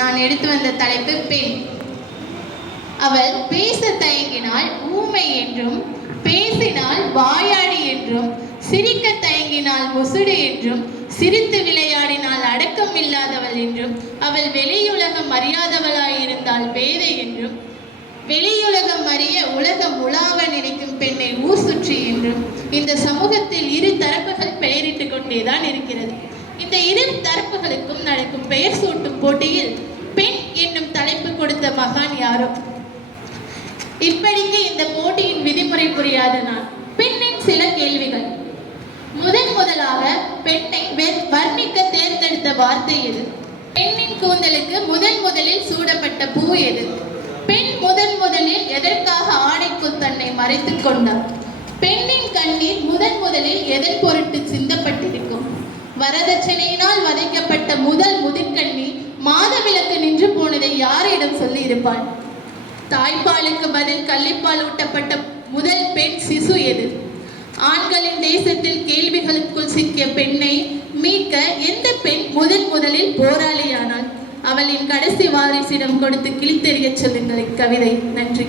நான் எடுத்து வந்த தலைப்பு பெண். அவள் பேச தயங்கினால் ஊமை என்றும், பேசினால் வாயாடி என்றும், சிரிக்க தயங்கினால் முசுடு என்றும், சிரித்து விளையாடினால் அடக்கம் இல்லாதவள் என்றும், அவள் வெளியுலகம் அறியாதவளாயிருந்தால் பேதை என்றும், வெளியுலகம் அறிய உலகம் உலாவ நினைக்கும் பெண்ணை ஊர் சுற்றி என்றும் இந்த சமூகத்தில் இரு தரப்புகள் பெயரிட்டுக் கொண்டேதான் இருக்கிறது. இந்த இரு தரப்புகளுக்கும் நடக்கும் பெயர் சூட்டும் போட்டியில் பெண் என்னும் தலைப்பு கொடுத்த மகான் யாரோ? இப்படிக்கு இந்த போட்டியின் விதிமுறை புரியாத நான் பெண்ணின் சில கேள்விகள். முதலாக பெண்ணை வர்ணிக்க தேர்ந்தெடுத்த வார்த்தை எது? பெண்ணின் கூந்தலுக்கு முதலில் சூடப்பட்ட பூ எது? பெண் முதலில் எதற்காக ஆடைக்குள் தன்னை மறைத்துக் கொண்டார்? பெண்ணின் கண்ணீர் முதலில் எதன் பொருட்டு சிந்தப்பட்டிருக்கும்? வரதட்சணையினால் வதைக்கப்பட்ட முதல் முதிர்கண்ணி மாதவிலக்கு நின்று போனதை யாரிடம் சொல்லி இருப்பாள்? தாய்ப்பாலுக்கு பதில் கள்ளிப்பால் ஊட்டப்பட்ட முதல் பெண் சிசு எது? ஆண்களின் தேசத்தில் கேள்விகளுக்குள் சிக்கிய பெண்ணை மீட்க எந்த பெண் முதலில் போராளியானாள்? அவளின் கடைசி வாரிசிடம் கொடுத்து கிழித்தெறிய சொல்லுங்கள் இக்கவிதை. நன்றி.